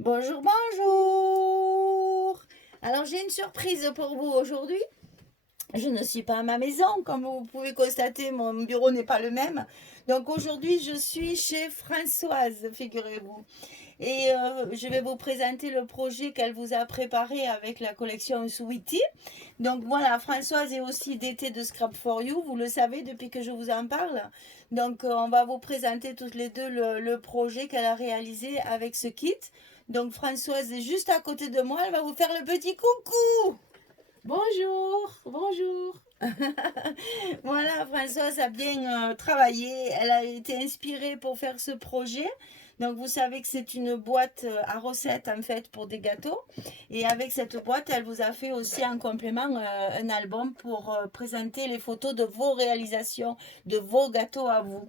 Bonjour, bonjour. Alors j'ai une surprise pour vous aujourd'hui. Je ne suis pas à ma maison, comme vous pouvez constater, mon bureau n'est pas le même. Donc aujourd'hui je suis chez Françoise, figurez-vous. Et je vais vous présenter le projet qu'elle vous a préparé avec la collection Sweetie. Donc voilà, Françoise est aussi DT de Scrap for You, vous le savez depuis que je vous en parle. Donc on va vous présenter toutes les deux le projet qu'elle a réalisé avec ce kit. Donc Françoise est juste à côté de moi, elle va vous faire le petit coucou. Bonjour, bonjour. Voilà, Françoise a bien travaillé, elle a été inspirée pour faire ce projet. Donc vous savez que c'est une boîte à recettes en fait pour des gâteaux. Et avec cette boîte, elle vous a fait aussi en complément un album pour présenter les photos de vos réalisations, de vos gâteaux à vous.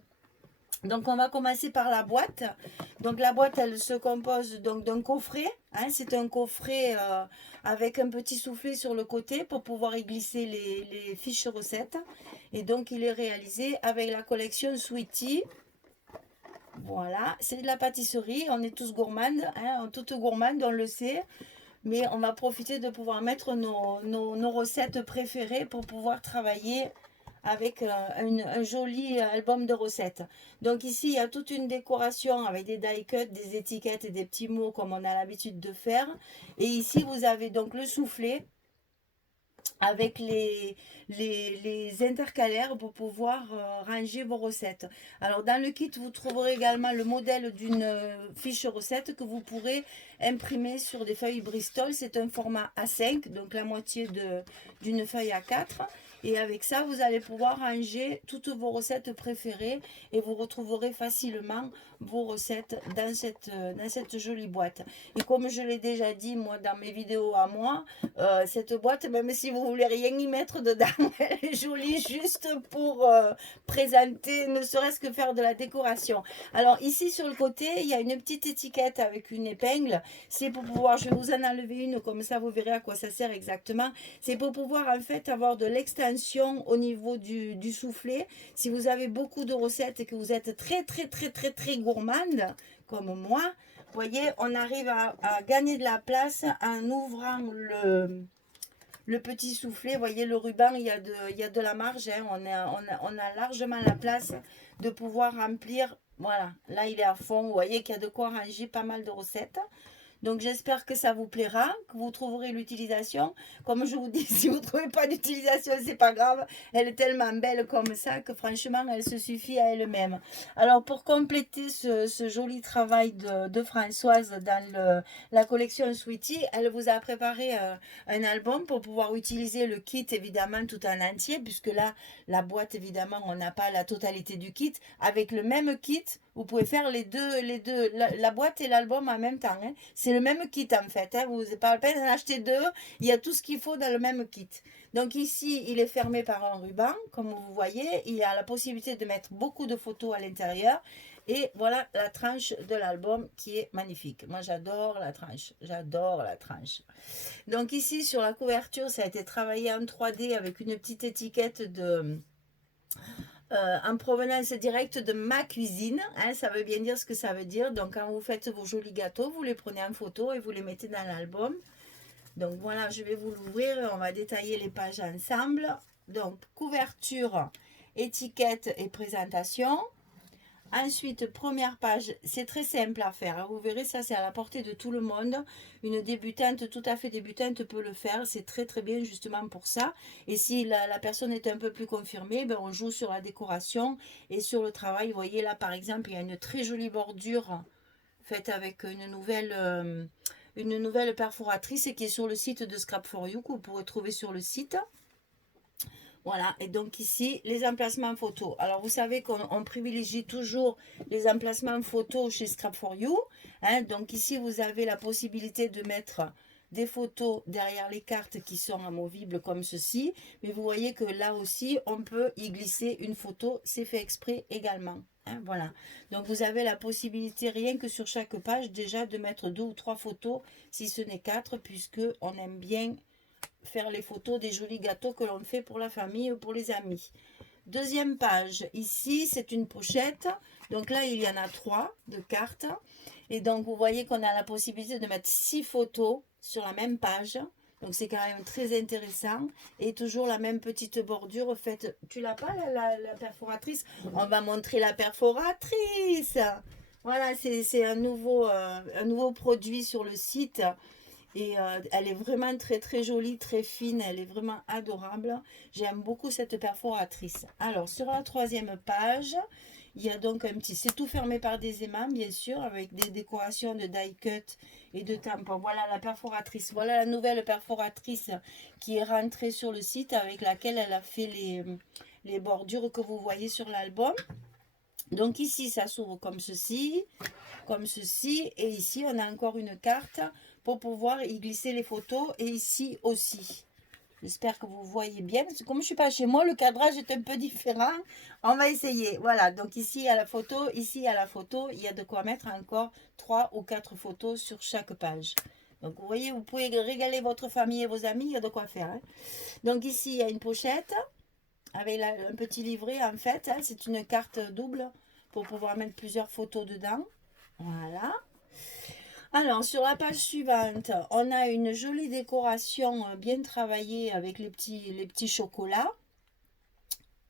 Donc on va commencer par la boîte. Donc la boîte, elle se compose donc d'un coffret. Hein, c'est un coffret avec un petit soufflet sur le côté pour pouvoir y glisser les fiches recettes. Et donc il est réalisé avec la collection Sweetie. Voilà, c'est de la pâtisserie. On est tous gourmandes, hein, toutes gourmandes, on le sait. Mais on va profiter de pouvoir mettre nos recettes préférées pour pouvoir travailler avec un joli album de recettes. Donc ici, il y a toute une décoration avec des die cuts, des étiquettes et des petits mots comme on a l'habitude de faire. Et ici, vous avez donc le soufflet avec les intercalaires pour pouvoir ranger vos recettes. Alors dans le kit, vous trouverez également le modèle d'une fiche recette que vous pourrez imprimer sur des feuilles Bristol. C'est un format A5, donc la moitié d'une feuille A4. Et avec ça, vous allez pouvoir ranger toutes vos recettes préférées et vous retrouverez facilement vos recettes dans cette jolie boîte. Et comme je l'ai déjà dit moi dans mes vidéos à moi, cette boîte, même si vous voulez rien y mettre dedans, elle est jolie juste pour présenter, ne serait-ce que faire de la décoration. Alors ici sur le côté, il y a une petite étiquette avec une épingle. C'est pour pouvoir, je vais vous en enlever une, comme ça vous verrez à quoi ça sert exactement. C'est pour pouvoir en fait avoir de l'extension au niveau du soufflet. Si vous avez beaucoup de recettes et que vous êtes très gourmande, comme moi, vous voyez, on arrive à gagner de la place en ouvrant le petit soufflet. Vous voyez, le ruban, il y a de la marge. Hein. On a largement la place de pouvoir remplir. Voilà, là, il est à fond. Vous voyez qu'il y a de quoi ranger pas mal de recettes. Donc j'espère que ça vous plaira, que vous trouverez l'utilisation. Comme je vous dis, si vous ne trouvez pas d'utilisation, c'est pas grave. Elle est tellement belle comme ça que franchement, elle se suffit à elle-même. Alors pour compléter ce joli travail de Françoise dans la collection Sweetie, elle vous a préparé un album pour pouvoir utiliser le kit évidemment tout en entier, puisque là, la boîte évidemment, on n'a pas la totalité du kit. Avec le même kit, vous pouvez faire les deux la boîte et l'album en même temps. Hein. C'est le même kit en fait. Hein. Vous n'avez pas la peine d'en acheter deux. Il y a tout ce qu'il faut dans le même kit. Donc ici, il est fermé par un ruban, comme vous voyez. Il y a la possibilité de mettre beaucoup de photos à l'intérieur. Et voilà la tranche de l'album qui est magnifique. Moi, j'adore la tranche. J'adore la tranche. Donc ici, sur la couverture, ça a été travaillé en 3D avec une petite étiquette en provenance directe de ma cuisine. Hein, ça veut bien dire ce que ça veut dire. Donc quand vous faites vos jolis gâteaux, vous les prenez en photo et vous les mettez dans l'album. Donc voilà, je vais vous l'ouvrir. On va détailler les pages ensemble. Donc couverture, étiquette et présentation. Ensuite, première page, c'est très simple à faire. Vous verrez, ça c'est à la portée de tout le monde. Une débutante, tout à fait débutante, peut le faire. C'est très bien justement pour ça. Et si la personne est un peu plus confirmée, ben, on joue sur la décoration et sur le travail. Vous voyez là par exemple, il y a une très jolie bordure faite avec une nouvelle perforatrice qui est sur le site de Scrap for You, que vous pourrez trouver sur le site. Voilà, et donc ici, les emplacements photos. Alors, vous savez qu'on privilégie toujours les emplacements photos chez Scrap for You. Hein, donc ici, vous avez la possibilité de mettre des photos derrière les cartes qui sont amovibles comme ceci. Mais vous voyez que là aussi, on peut y glisser une photo. C'est fait exprès également. Hein, voilà. Donc, vous avez la possibilité, rien que sur chaque page, déjà de mettre 2 ou 3 photos, si ce n'est 4, puisque on aime bien faire les photos des jolis gâteaux que l'on fait pour la famille ou pour les amis. Deuxième page, ici c'est une pochette. Donc là il y en a 3 de cartes. Et donc, vous voyez qu'on a la possibilité de mettre 6 photos sur la même page. Donc, c'est quand même très intéressant. Et toujours la même petite bordure faite. Tu l'as pas, la perforatrice? On va montrer la perforatrice. Voilà, c'est un nouveau produit sur le site. Et elle est vraiment très très jolie, très fine, elle est vraiment adorable. J'aime beaucoup cette perforatrice. Alors sur la 3e page, il y a donc un petit, c'est tout fermé par des aimants bien sûr, avec des décorations de die cut et de tampons. Voilà la perforatrice, voilà la nouvelle perforatrice qui est rentrée sur le site, avec laquelle elle a fait les bordures que vous voyez sur l'album. Donc ici ça s'ouvre comme ceci, et ici on a encore une carte pour pouvoir y glisser les photos, et ici aussi. J'espère que vous voyez bien, parce que comme je ne suis pas chez moi, le cadrage est un peu différent. On va essayer. Voilà, donc ici à la photo, ici à la photo, il y a de quoi mettre encore 3 ou 4 photos sur chaque page. Donc vous voyez, vous pouvez régaler votre famille et vos amis, il y a de quoi faire. Hein. Donc ici, il y a une pochette avec un petit livret en fait. Hein, c'est une carte double pour pouvoir mettre plusieurs photos dedans. Voilà. Alors, sur la page suivante, on a une jolie décoration bien travaillée avec les petits chocolats.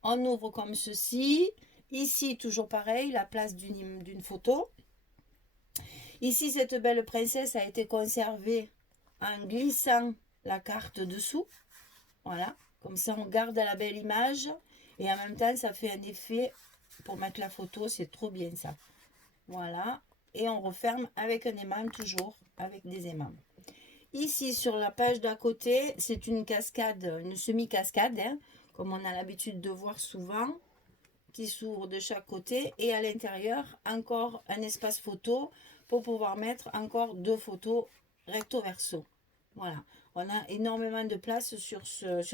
On ouvre comme ceci. Ici, toujours pareil, la place d'une photo. Ici, cette belle princesse a été conservée en glissant la carte dessous. Voilà, comme ça on garde la belle image. Et en même temps, ça fait un effet pour mettre la photo. C'est trop bien ça. Voilà. Et on referme avec un aimant, toujours avec des aimants. Ici sur la page d'à côté, c'est une cascade, une semi-cascade, hein, comme on a l'habitude de voir souvent, qui s'ouvre de chaque côté, et à l'intérieur encore un espace photo pour pouvoir mettre encore 2 photos recto verso. Voilà, on a énormément de place sur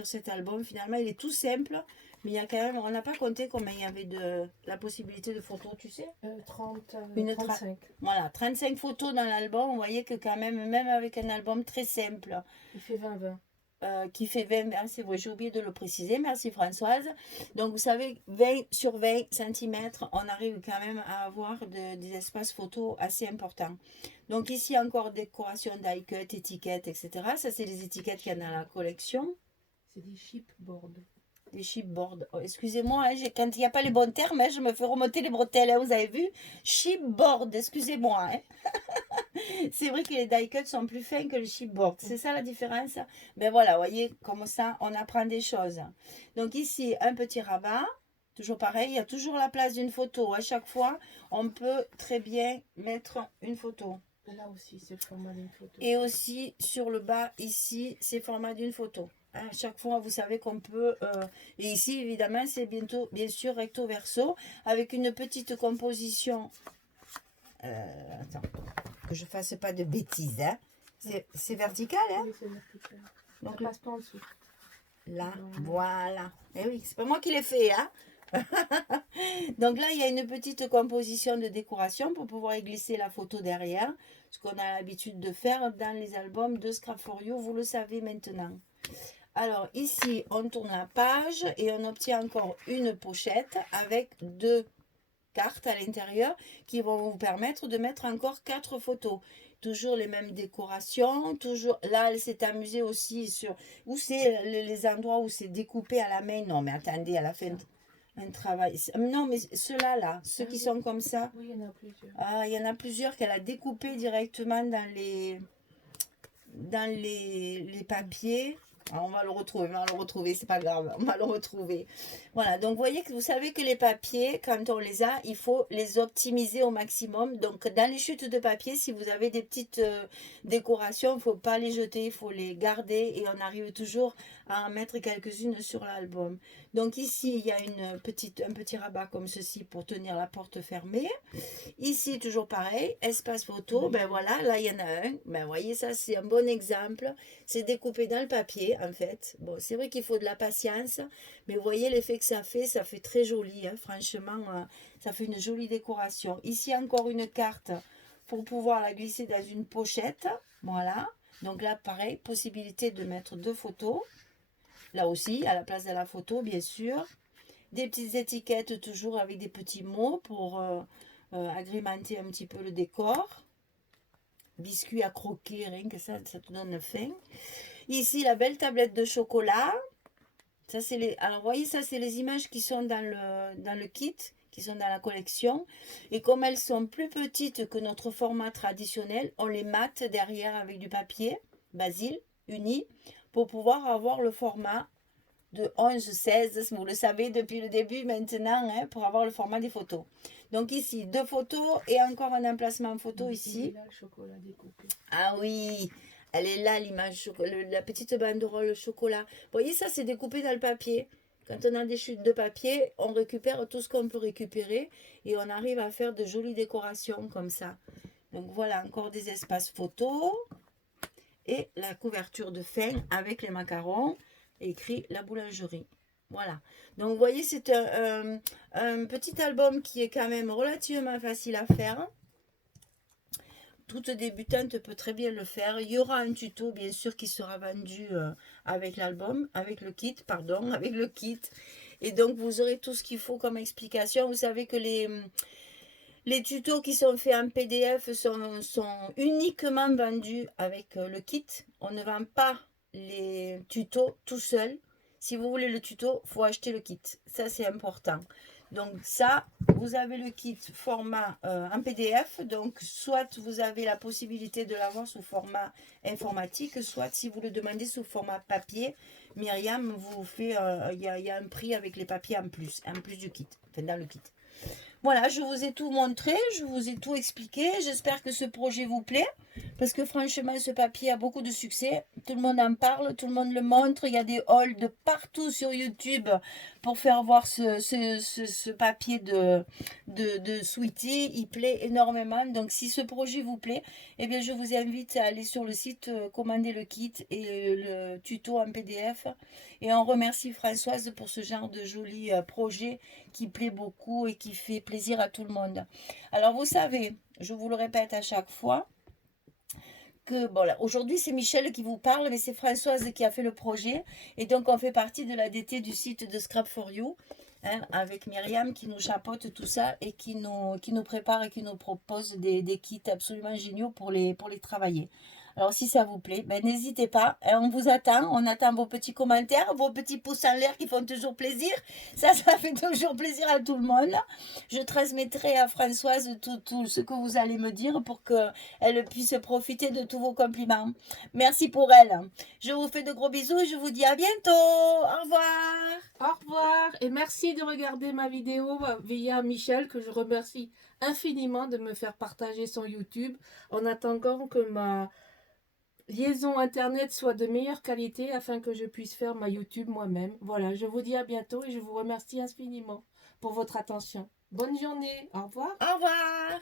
cet album. Finalement il est tout simple, mais il y a quand même, on n'a pas compté combien il y avait de la possibilité de photos, tu sais, 35. Voilà, 35 photos dans l'album. Vous voyez que quand même avec un album très simple, Il fait 20-20. Qui fait 20, c'est vrai, j'ai oublié de le préciser, merci Françoise. Donc vous savez, 20 sur 20 cm, on arrive quand même à avoir des espaces photos assez importants. Donc ici encore décoration die cut, étiquettes, etc. Ça c'est les étiquettes qu'il y a dans la collection. C'est des chipboards. Des chipboards. Oh, excusez-moi, hein, quand il n'y a pas les bons termes, hein, je me fais remonter les bretelles, hein, vous avez vu? Chipboard, excusez-moi. Hein. C'est vrai que les die cuts sont plus fins que le chipboard. C'est ça la différence? Ben voilà, vous voyez, comme ça, on apprend des choses. Donc ici, un petit rabat. Toujours pareil, il y a toujours la place d'une photo. À chaque fois, on peut très bien mettre une photo. Là aussi, c'est le format d'une photo. Et aussi, sur le bas, ici, c'est le format d'une photo. À chaque fois, vous savez qu'on peut... et ici, évidemment, c'est bien sûr recto verso, avec une petite composition. Attends, que je fasse pas de bêtises. Hein. C'est vertical, hein? Oui, c'est vertical. Donc, Ça passe pas en dessous. Là, voilà. Et oui, c'est pas moi qui l'ai fait, hein? Donc là, il y a une petite composition de décoration pour pouvoir y glisser la photo derrière. Ce qu'on a l'habitude de faire dans les albums de Scrap for You, vous le savez maintenant. Alors ici, on tourne la page et on obtient encore une pochette avec 2 cartes à l'intérieur qui vont vous permettre de mettre encore 4 photos. Toujours les mêmes décorations, toujours là elle s'est amusée aussi sur où c'est les endroits où c'est découpé à la main. Non mais attendez, elle a fait un travail. Non mais ceux-là là, ceux qui sont comme ça. Oui, il y en a plusieurs. Ah, il y en a plusieurs qu'elle a découpé directement dans les papiers. Alors, on va le retrouver, c'est pas grave, on va le retrouver. Voilà, donc vous voyez que vous savez que les papiers, quand on les a, il faut les optimiser au maximum. Donc dans les chutes de papier, si vous avez des petites décorations, il ne faut pas les jeter, il faut les garder et on arrive toujours à en mettre quelques-unes sur l'album. Donc ici, il y a un petit rabat comme ceci pour tenir la porte fermée. Ici, toujours pareil, espace photo, ben voilà, là il y en a un. Ben vous voyez, ça c'est un bon exemple. C'est découpé dans le papier en fait. Bon, c'est vrai qu'il faut de la patience, mais vous voyez l'effet que ça fait très joli. Hein. Franchement, ça fait une jolie décoration. Ici, encore une carte pour pouvoir la glisser dans une pochette. Voilà. Donc là, pareil, possibilité de mettre 2 photos. Là aussi, à la place de la photo, bien sûr. Des petites étiquettes toujours avec des petits mots pour agrémenter un petit peu le décor. biscuits à croquer, rien que ça te donne faim. Ici, la belle tablette de chocolat. Ça, c'est les... Alors, vous voyez, ça, c'est les images qui sont dans le kit, qui sont dans la collection. Et comme elles sont plus petites que notre format traditionnel, on les mate derrière avec du papier, basil, uni, pour pouvoir avoir le format de 11-16, vous le savez depuis le début maintenant, hein, pour avoir le format des photos. Donc ici, 2 photos et encore un emplacement photo ici. Là, le chocolat découpé. Ah oui, elle est là l'image, la petite banderole chocolat. Vous voyez, ça c'est découpé dans le papier. Quand on a des chutes de papier, on récupère tout ce qu'on peut récupérer et on arrive à faire de jolies décorations comme ça. Donc voilà, encore des espaces photos et la couverture de fin avec les macarons, écrit la boulangerie. Voilà. Donc vous voyez, c'est un petit album qui est quand même relativement facile à faire. Toute débutante peut très bien le faire. Il y aura un tuto, bien sûr, qui sera vendu avec l'album, avec le kit, pardon, avec le kit. Et donc, vous aurez tout ce qu'il faut comme explication. Vous savez que les tutos qui sont faits en PDF sont uniquement vendus avec le kit. On ne vend pas les tutos tout seul. Si vous voulez le tuto, il faut acheter le kit. Ça, c'est important. Donc ça, vous avez le kit format en PDF. Donc soit vous avez la possibilité de l'avoir sous format informatique, soit si vous le demandez sous format papier, Myriam vous fait, il y a un prix avec les papiers en plus du kit, enfin dans le kit. Voilà, je vous ai tout montré, je vous ai tout expliqué. J'espère que ce projet vous plaît. Parce que franchement, ce papier a beaucoup de succès. Tout le monde en parle, tout le monde le montre. Il y a des hauls de partout sur YouTube pour faire voir ce papier de Sweetie. Il plaît énormément. Donc, si ce projet vous plaît, eh bien, je vous invite à aller sur le site, commander le kit et le tuto en PDF. Et on remercie Françoise pour ce genre de joli projet qui plaît beaucoup et qui fait plaisir à tout le monde. Alors, vous savez, je vous le répète à chaque fois, que bon, aujourd'hui c'est Michel qui vous parle, mais c'est Françoise qui a fait le projet. Et donc on fait partie de la DT du site de Scrap for You, hein, avec Myriam qui nous chapeaute tout ça et qui nous prépare et qui nous propose des kits absolument géniaux pour les travailler. Alors si ça vous plaît, ben, n'hésitez pas, hein, on vous attend, on attend vos petits commentaires, vos petits pouces en l'air qui font toujours plaisir. Ça fait toujours plaisir à tout le monde. Je transmettrai à Françoise tout ce que vous allez me dire pour qu'elle puisse profiter de tous vos compliments. Merci pour elle. Je vous fais de gros bisous et je vous dis à bientôt. Au revoir. Au revoir et merci de regarder ma vidéo via Michel, que je remercie infiniment de me faire partager son YouTube en attendant que ma liaison internet soit de meilleure qualité afin que je puisse faire ma YouTube moi-même. Voilà, je vous dis à bientôt et je vous remercie infiniment pour votre attention. Bonne journée, au revoir. Au revoir.